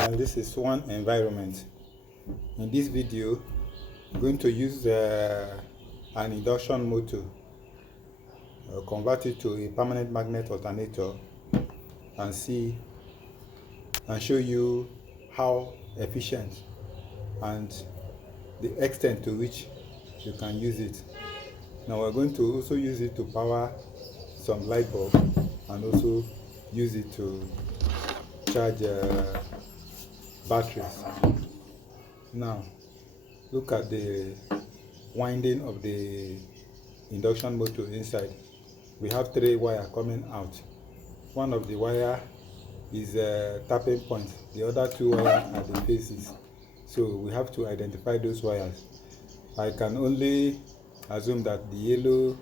and this is one environment. In this video, I'm going to use an induction motor, convert it to a permanent magnet alternator, and show you how efficient and the extent to which you can use it. Now we're going to also use it to power some light bulb and also use it to charge batteries. Now look at the winding of the induction motor inside. We have 3 wires coming out. One of the wire is a tapping point, the other 2 wires are the faces. So we have to identify those wires. I can only assume that the yellow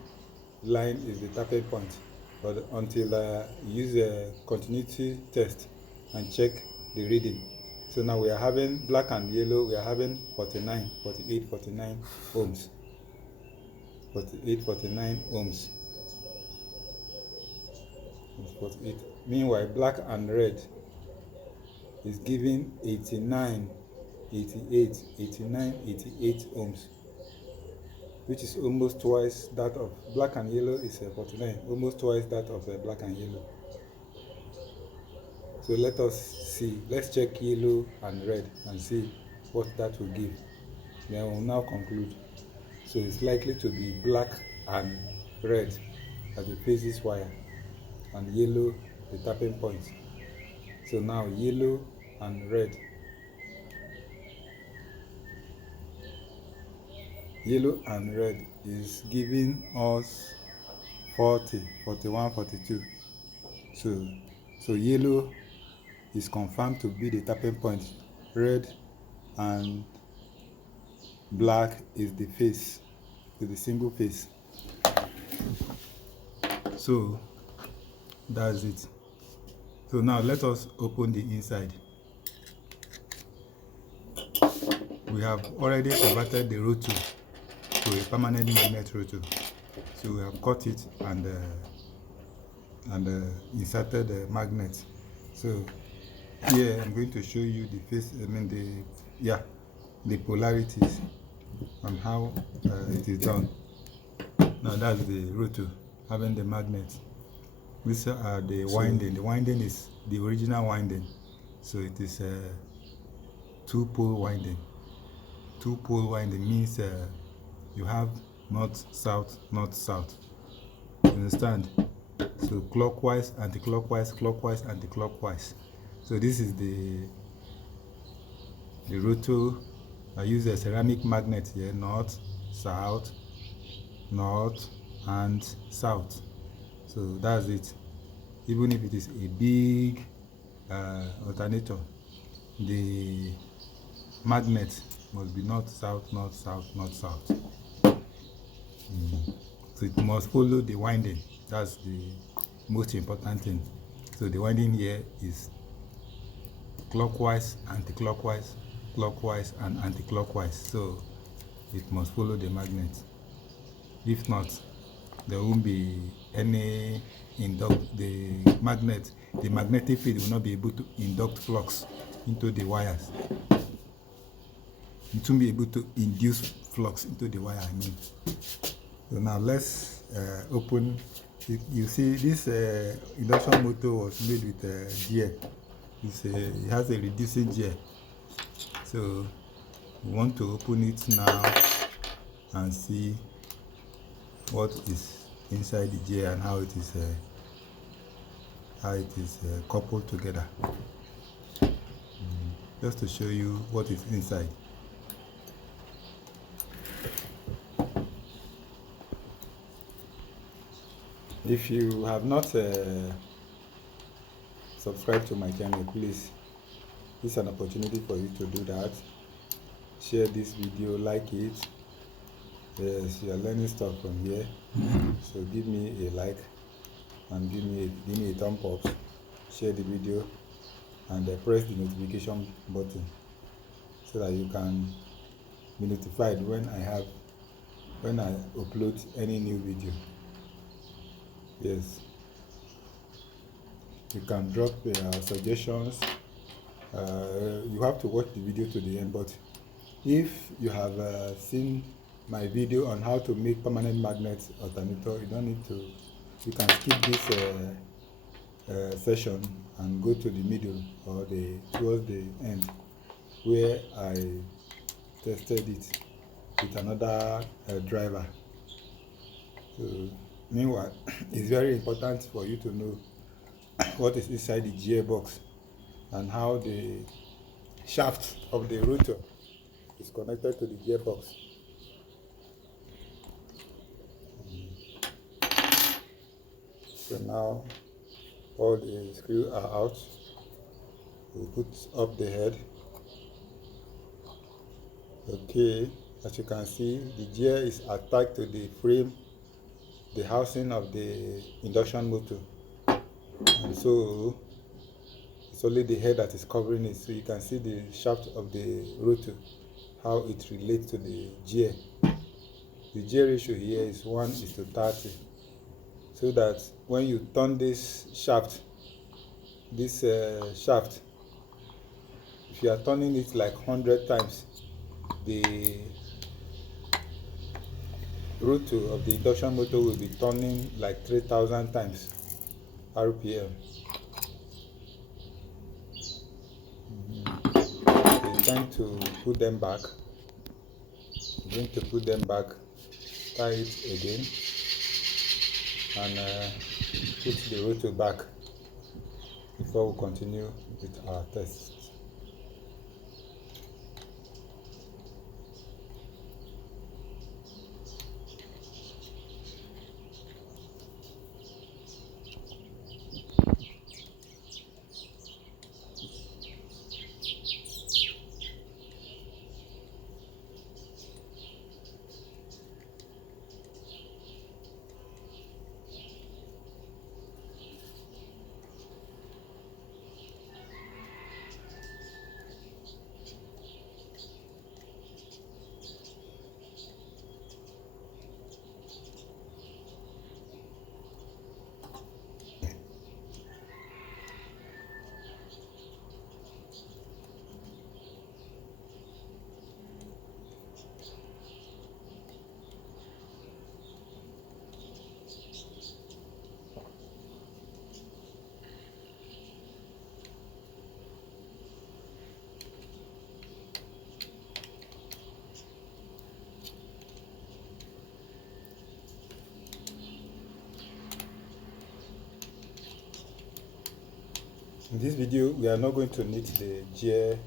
line is the tapping point, but until I use a continuity test and check the reading. So now we are having black and yellow, we are having 49, 48, 49 ohms. 48, 49 ohms. 48. Meanwhile, black and red is giving 89, 88, 89, 88 ohms, which is almost twice that of black and yellow is 49, almost twice that of black and yellow. So let us see, let's check yellow and red and see what that will give. Then we'll now conclude. So it's likely to be black and red as the phases wire, and yellow the tapping point. So now yellow and red. Yellow and red is giving us 40, 41, 42. So yellow is confirmed to be the tapping point. Red and black is the face, is the single face. So that's it. So now let us open the inside. We have already converted the rotor to a permanent magnet rotor. So we have cut it and inserted the magnet. So here I'm going to show you the face, the polarities and how it is done. Now that's the rotor having the magnet. These are the winding. The winding is the original winding. So it is a 2-pole winding. 2-pole winding means you have north, south, north, south. You understand? So clockwise, anti-clockwise, clockwise, anti-clockwise. So this is the rotor. I use a ceramic magnet here, north, south, and south. So that's it. Even if it is a big alternator, the magnet must be north, south, north, south, north, south. So it must follow the winding. That's the most important thing. So the winding here is clockwise, anti-clockwise, clockwise, and anti-clockwise. So it must follow the magnet. If not, there won't be any the magnetic field will not be able to induct flux into the wires. It won't be able to induce flux into the wire, I mean. So now let's open. You see, this induction motor was made with a gear. It has a reducing gear. So we want to open it now and see what is inside the gear and how it is coupled together. Just to show you what is inside. If you have not subscribed to my channel, please, this is an opportunity for you to do that. Share this video, like it. Yes, you are learning stuff from here. So give me a like and give me a thumb up. Share the video and press the notification button so that you can be notified when I upload any new video. Yes, you can drop suggestions You have to watch the video to the end, but if you have seen my video on how to make permanent magnet alternator, you don't need to, you can skip this session and go to the middle or towards the end where I tested it with another driver. So meanwhile, it's very important for you to know what is inside the gearbox and how the shaft of the rotor is connected to the gearbox. So now all the screws are out. We put up the head. Okay, as you can see, the gear is attached to the frame, the housing of the induction motor, and so it's only the head that is covering it. So you can see the shaft of the rotor, how it relates to the gear. The gear ratio here is 1:30, so that when you turn this shaft, if you are turning it like 100 times, the rotor of the induction motor will be turning like 3,000 times RPM. It's time to put them back. I'm going to put them back, tie it again, and put the rotor back before we continue with our tests. In this video, we are not going to need the gear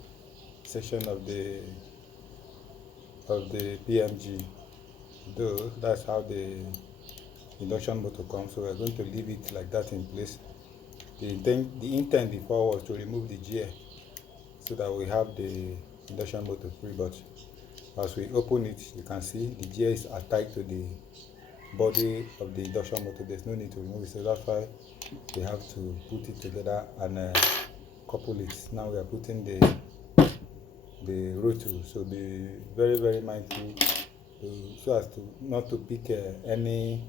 section of the PMG, though that's how the induction motor comes. So we are going to leave it like that in place. The intent before was to remove the gear so that we have the induction motor free. But as we open it, you can see the gear is attached to the body of the induction motor. There's no need to remove it, so that's why we have to put it together and couple it. Now we are putting the rotor, so be very, very mindful so as to not to pick any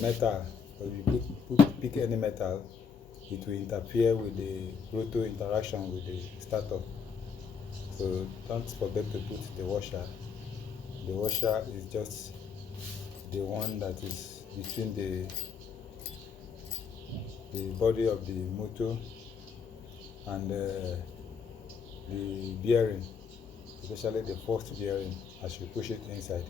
metal. If you pick any metal, it will interfere with the rotor interaction with the starter. So don't forget to put the washer. The washer is just the one that is between the body of the motor and the bearing, especially the first bearing as you push it inside.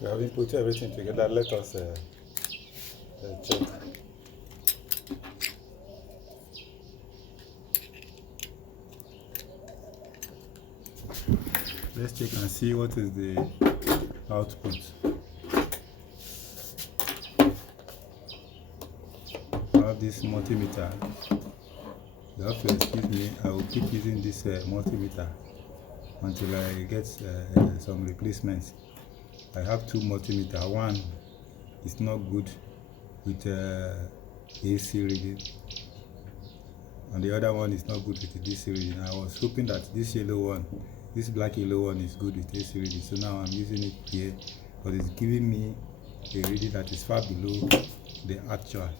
We haven't put everything together. Let us check. Let's check and see what is the output. I have this multimeter. You have to excuse me, I will keep using this multimeter until I get some replacements. I have two multimeters. One is not good with AC reading, and the other one is not good with DC reading. I was hoping that this black yellow one is good with AC reading, so now I'm using it here, but it's giving me a reading that is far below the actual.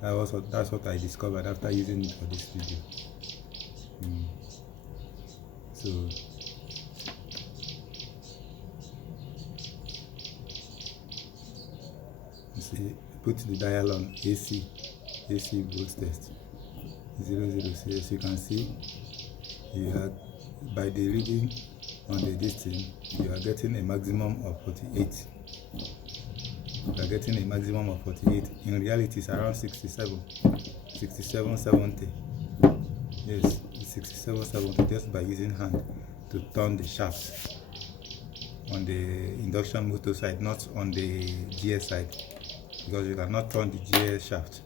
That's what I discovered after using it for this video. So you see, put the dial on AC volts test 006. As you can see, you are, by the reading on the distance, you are getting a maximum of 48. You are getting a maximum of 48. In reality, it's around 67, 70. Yes, it's 67, 70, just by using hand to turn the shaft on the induction motor side, not on the GS side, because you cannot turn the GS shaft.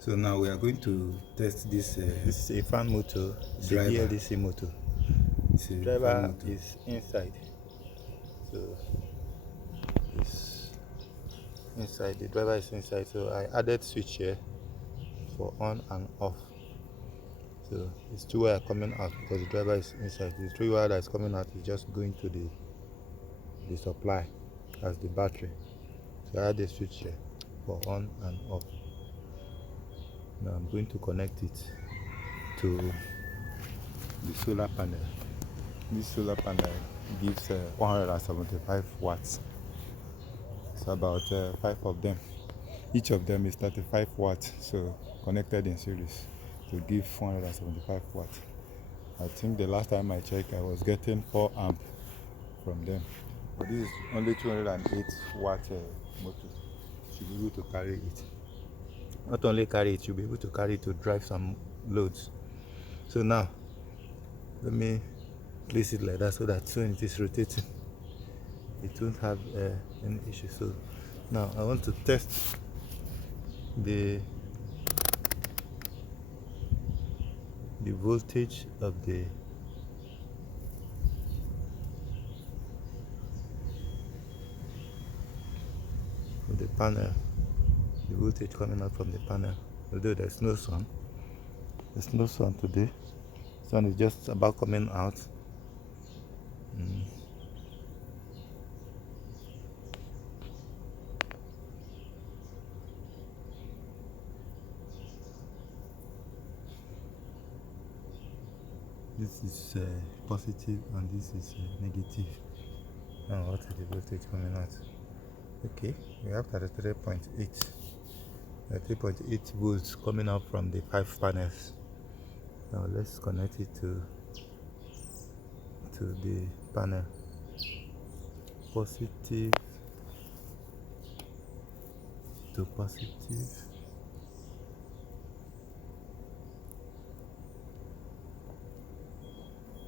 So now we are going to test this. This is a fan motor, it's a DLDC motor. The driver is inside, so it's inside. The driver is inside, so I added switch here for on and off. So it's two wire coming out because the driver is inside. The three wire that is coming out is just going to the supply as the battery. So I added switch here for on and off. Now I'm going to connect it to the solar panel. This solar panel gives 175 watts. It's about 5 of them. Each of them is 35 watts, so connected in series to give 475 watts. I think the last time I checked, I was getting 4 amp from them. But this is only 208 watt motor. Should be able to carry it. Not only carry it, you'll be able to carry it to drive some loads. So now, let me place it like that so that when it is rotating, it won't have any issue. So now I want to test the voltage of the panel, the voltage coming out from the panel. Although there's no sun today. Sun is just about coming out. This is positive and this is negative. Now what is the voltage coming out? Okay, we have 33.8 volts coming out from the 5 panels. Now let's connect it to the panel. Positive to positive.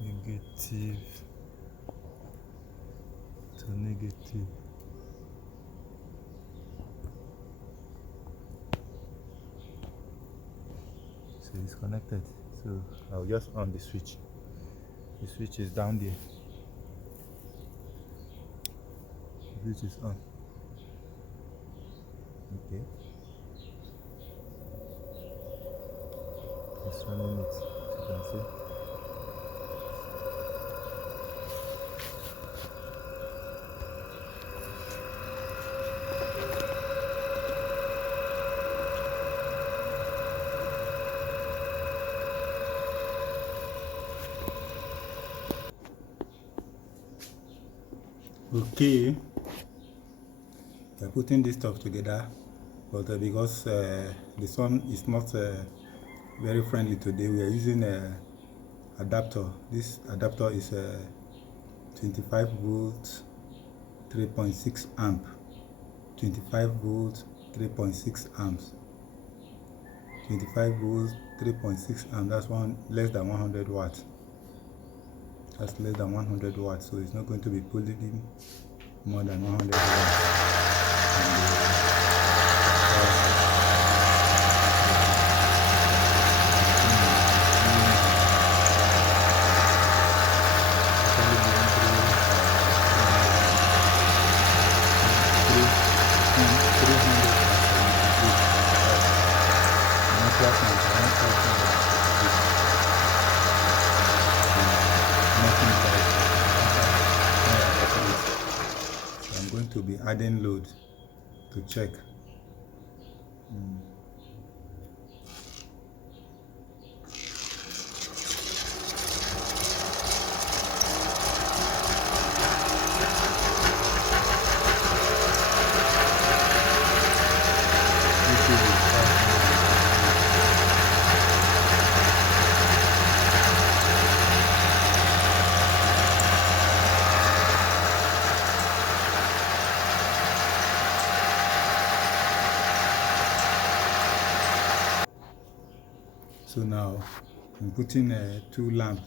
Negative to negative. So it's connected. So I'll just on the switch. The switch is down there. The switch is on. Okay. It's running it, as you can see. Okay, we're putting this stuff together, but because the sun is not very friendly today, we are using an adapter. This adapter is 25 volts 3.6 amp, 25 volts, 3.6 amps, 25 volts, 3.6 amps. That's less than 100 watts. That's less than 100 watts, so it's not going to be pulling in more than 100 watts. I'm going to be adding load to check. So now I'm putting 2 lamps.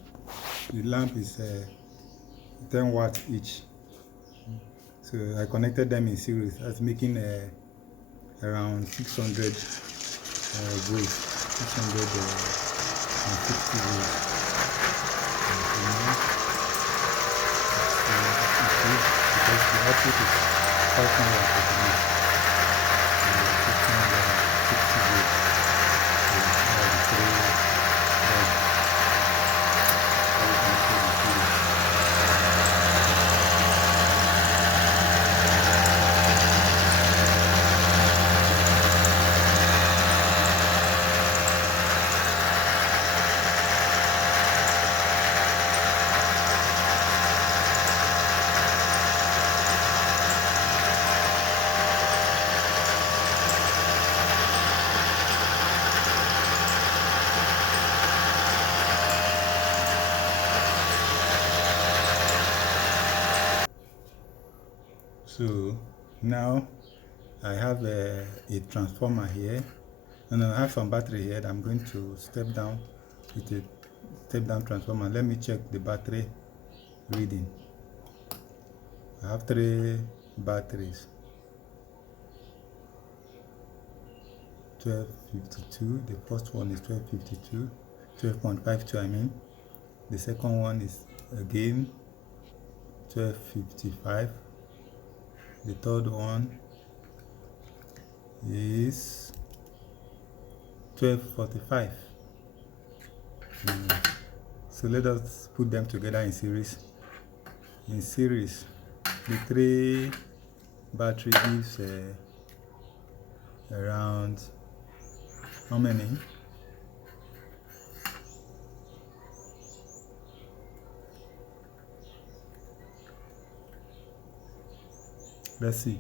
The lamp is 10 watts each. So I connected them in series. That's making around 600 volts, 660 volts. Because the output is 500 watts. 660 volts. So now I have a transformer here, and I have some battery here that I'm going to step down with a step down transformer. Let me check the battery reading. I have 3 batteries. 1252. The first one is 1252, 12.52 I mean. The second one is again 1255. The third one is 1245. So let us put them together in series. In series, the 3 battery gives around how many? Let's see.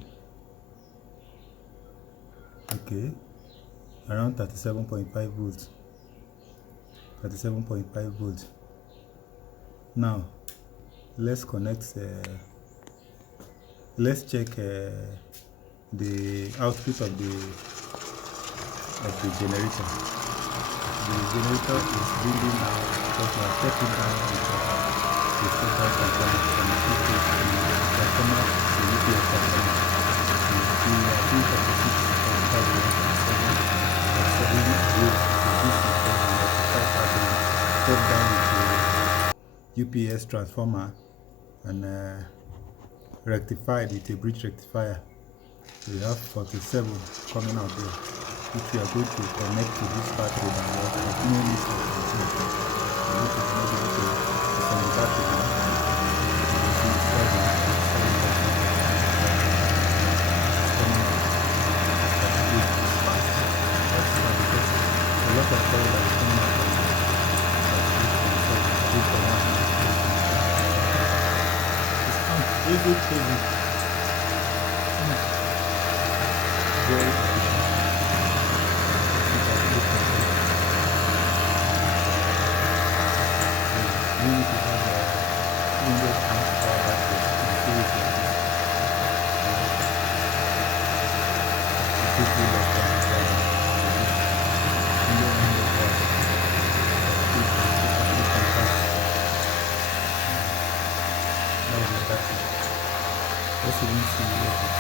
Okay, around 37.5 volts. 37.5 volts. Now let's connect. Let's check the output of the generator. The generator is bringing now because we are stepping down with the step-down transformer from the transformer to UPS transformer. We are doing 36.5 volts and 7 volts to step down with the UPS transformer and rectified with a bridge rectifier. We have 47 coming out there, which we are going to connect to this battery that we are continuing to from the battery now. A lot of power that is coming out from Very That's it. Let's even see what it is.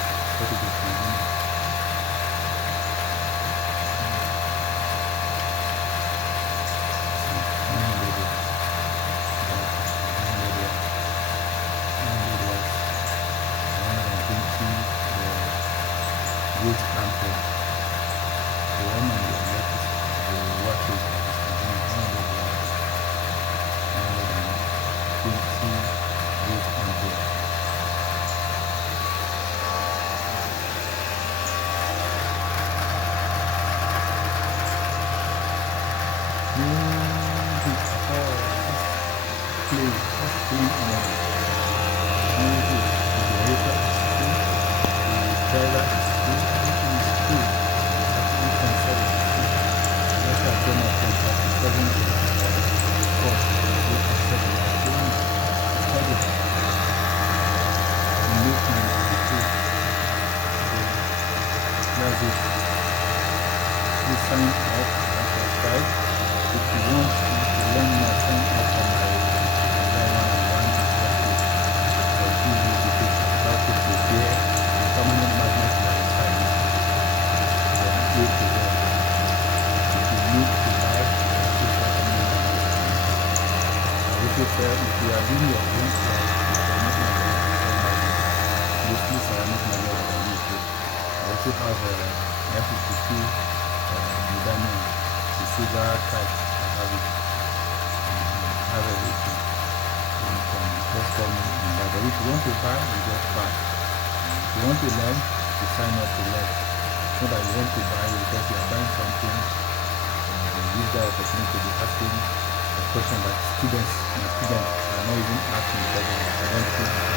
Volt ampere. The one on the left is the wattage that is consuming 120 volt ampere. That's clean energy. Energy is the Rotor is clean, the driver is clean, everything is clean. At 8.7 is clean. That's why I turn off from 37 to 4 to 8.7. I clean it. Study it. And make my two. So that's it. We sign out. That's our side. If you want to learn more, sign up on my one-on-one instructions. I'll give you the tips on how to prepare a permanent magnet by your side. From A to Z. If you need to buy, you can permanent magnet. I also tell if you are doing your own stuff, you can make magnet or magnet. Mostly ceramic magnet that I use here. I also have a F52 diamond, the silver type. I have it. I have everything. So you can just call me on that. But if you want to buy, you just buy. If you want to learn, you sign up to learn. Not that you want to buy because you are buying something. Use that opportunity to be asking a question that students are not even asking because I don't think